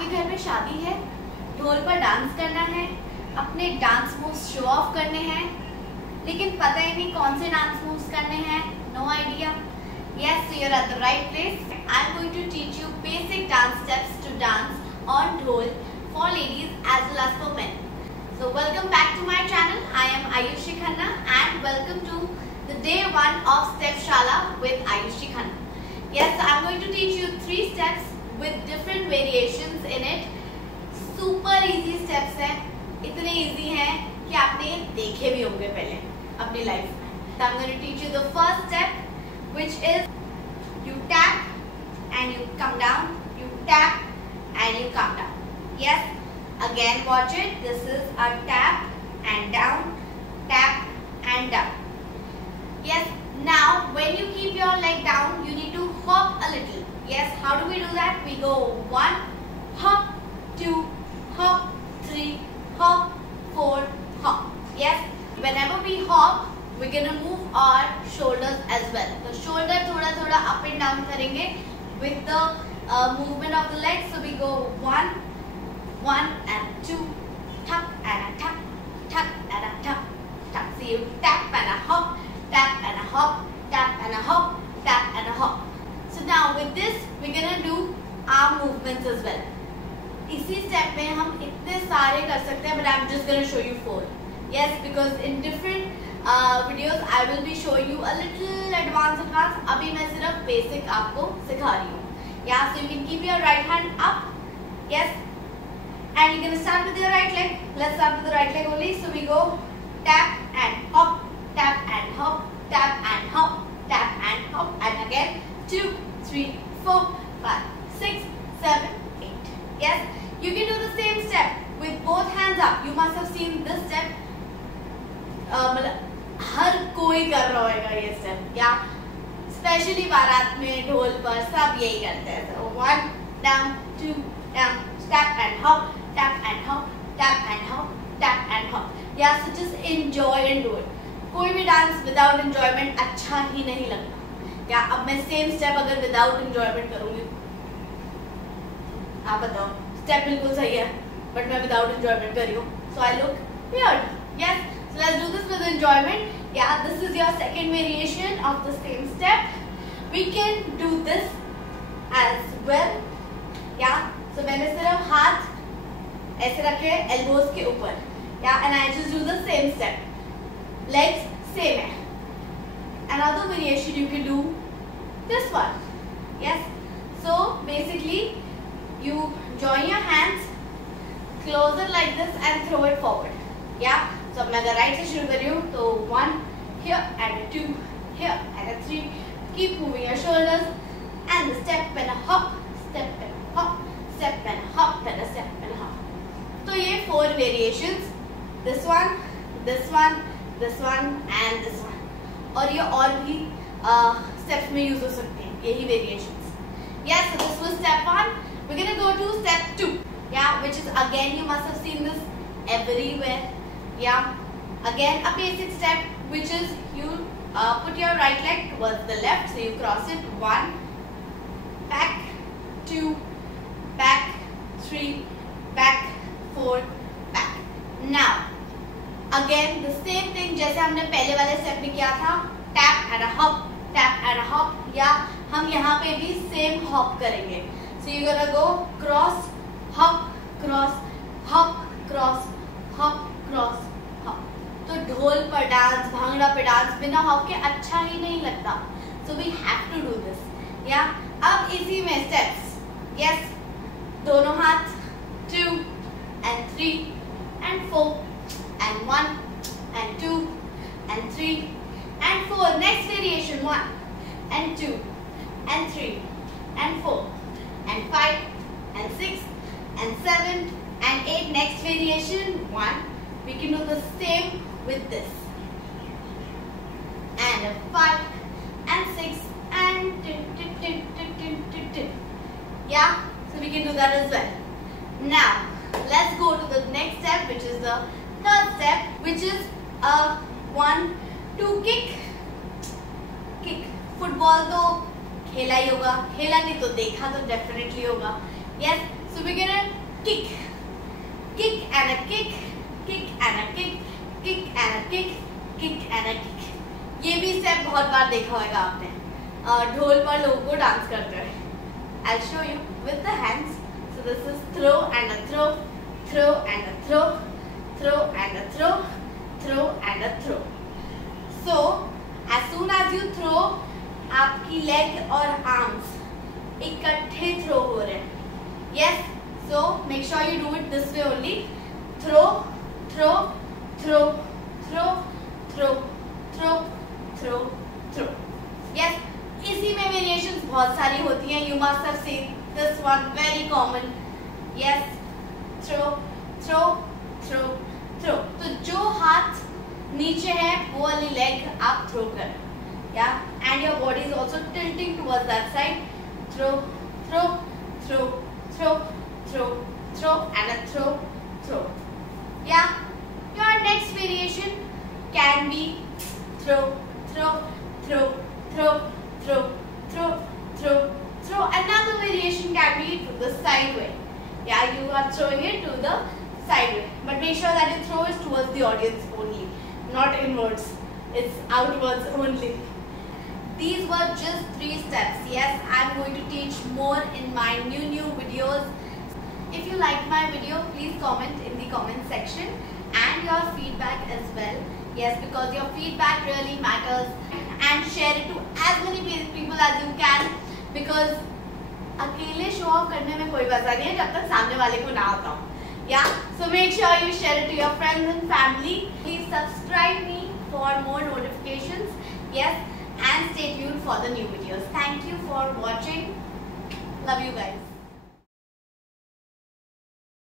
आपके घर में शादी है, ढोल पर डांस करना है, अपने डांस मूव्स शो ऑफ करने हैं, लेकिन पता ही नहीं कौन से डांस मूव्स करने हैं, no idea? Yes, so you're at the right place. I'm going to teach you basic dance steps to dance on dhol for ladies as well as for men. So welcome back to my channel. I am Ayushi Khanna and welcome to the day 1 of Step Shala with Ayushi Khanna. Yes, I'm going to teach you 3 steps with different variations in it. Super easy steps हैं, इतने easy हैं कि आपने देखे भी होंगे पहले अपनी लाइफ में. So I'm going to teach you the first step, which is you tap and you come down, you tap and you come down. Yes, again watch it. This is a tap and down, tap and down. Yes, now when you keep your leg down, you need to hop a little. Yes, how do we do that? We go 1, hop, 2, hop, 3, hop, 4, hop. Yes, whenever we hop, we're gonna move our shoulders as well. The shoulder थोड़ा up and down करेंगे with the movement of the legs. So we go 1, 1 and 2, tuck and a tuck, tuck and a tuck, tuck. So you tap and a hop, tap and a hop, tap and a hop, tap and a hop. So now with this we're gonna do arm movements as well. इसी step में हम इतने सारे कर सकते हैं, but I'm just gonna show you 4. Yes, because in different videos I will be showing you a little advanced. अभी मैं सिर्फ basic आपको सिखा रही हूँ. Yeah, so you can keep your right hand up. Yes, and you're gonna start with your right leg. Let's start with the right leg only. So we go tap and hop, tap and hop, tap and hop, tap and hop, and again 2, 3, 4, 5, 6, 7, 8. Yes, you can do the same step with both hands up. You must have seen this step. हर कोई कर रहा होगा ये step, क्या specially बारात में ढोल पर सब यही करते हैं. So 1 down, 2 down, tap and hop, tap and hop, tap and hop, tap and hop. Yeah, so just enjoy and do it. कोई भी डांस विदाउट एंजॉयमेंट अच्छा ही नहीं लगता. क्या अब मैं सेम स्टेप अगर विदाउट एंजॉयमेंट करूंगी, आप बताओ, स्टेप बिल्कुल सही है बट मैं विदाउट एंजॉयमेंट कर रही हूँ, so I look weird. Yes, so let's do this with enjoyment. Yeah, this is your second variation of the same step. We can do this as well. Yeah, so मैंने सिर्फ हाथ ऐसे रखे elbows के ऊपर. Yeah, and I just do the same step. Legs same है. Another variation you can do this one. Yes, so basically you join your hands closer like this and throw it forward. Yeah, so मैं अगर right से शुरू कर रही हूँ तो 1 here and a 2 here and a 3. Keep moving your shoulders and the step and a hop, step and a hop, step and a hop and a step and a hop. तो ये 4 variations, this one, this one, this one and this one. और ये और भी steps में use हो सकते हैं यही variations. Yes, so this was step 1. We're gonna go to step 2. Yeah, which is again you must have seen this everywhere. Yeah, again a basic step, which is you put your right leg towards the left, so you cross it 1, back, 2, back, 3, back, 4, back. Now again the same thing जैसे हमने पहले वाले step में किया था, tap and a hop, tap and a hop. या हम यहाँ पे भी same hop करेंगे. So you're gonna go cross, hop, cross, hop, cross, hop, cross, hop. तो ढोल पर डांस, भांगड़ा पे डांस बिना हॉप के अच्छा ही नहीं लगता. So we have to do this. या अब इसी में steps. Yes, दोनों हाथ 2 and 3 and 4 and 1 and 2 and 3 and 4. Next variation 1 and 2 and 3 and 4 and 5 and 6 and 7 and 8. Next variation 1. We can do the same with this. And a 5 and 6 and 2. Yeah, so we can do that as well. Now let's go to the next step, which is the third step, which is a 1, 2 kick. Kick. Football तो खेला ही होगा, खेला नहीं तो देखा तो definitely होगा. Yes, so we're gonna kick, kick and a kick, kick and a kick, kick and a kick, kick and a kick. ये भी स्टेप बहुत बार देखा होगा आपने ढोल पर लोगों को डांस करते हुए. I'll show you with the hands. So this is throw and a throw, throw and a throw, throw and a throw, throw and a throw. So as soon as you throw, आपकी leg और arms इकट्ठे throw हो रहे हैं. Yes. So make sure you do it this way only. Throw, throw, throw, throw, throw, throw, throw, throw. Yes. इसी में variations बहुत सारी होती हैं. You must have seen this one, very common. Yes. Throw, throw, throw, throw. तो जो हाथ नीचे है वो वाली लेग आप थ्रो करें. Yeah. And your body is also tilting towards that side. Throw, throw, throw, throw, throw, throw, and a throw, throw. Yeah. Your next variation can be throw, throw, throw, throw, throw, throw, throw, throw. Another variation can be to the side way. Yeah, you are throwing it to the side way, but make sure that you throw it towards the audience only, not inwards. It's outwards only. These were just 3 steps. Yes, I'm going to teach more in my new videos. If you like my video, please comment in the comment section and your feedback as well. Yes, because your feedback really matters. And share it to as many people as you can, because अकेले show off करने में कोई मजा नहीं है जब तक सामने वाले को ना आता हो. Yeah, so make sure you share it to your friends and family. Please subscribe me for more notifications. Yes, and stay tuned for the new videos. Thank you for watching. Love you guys.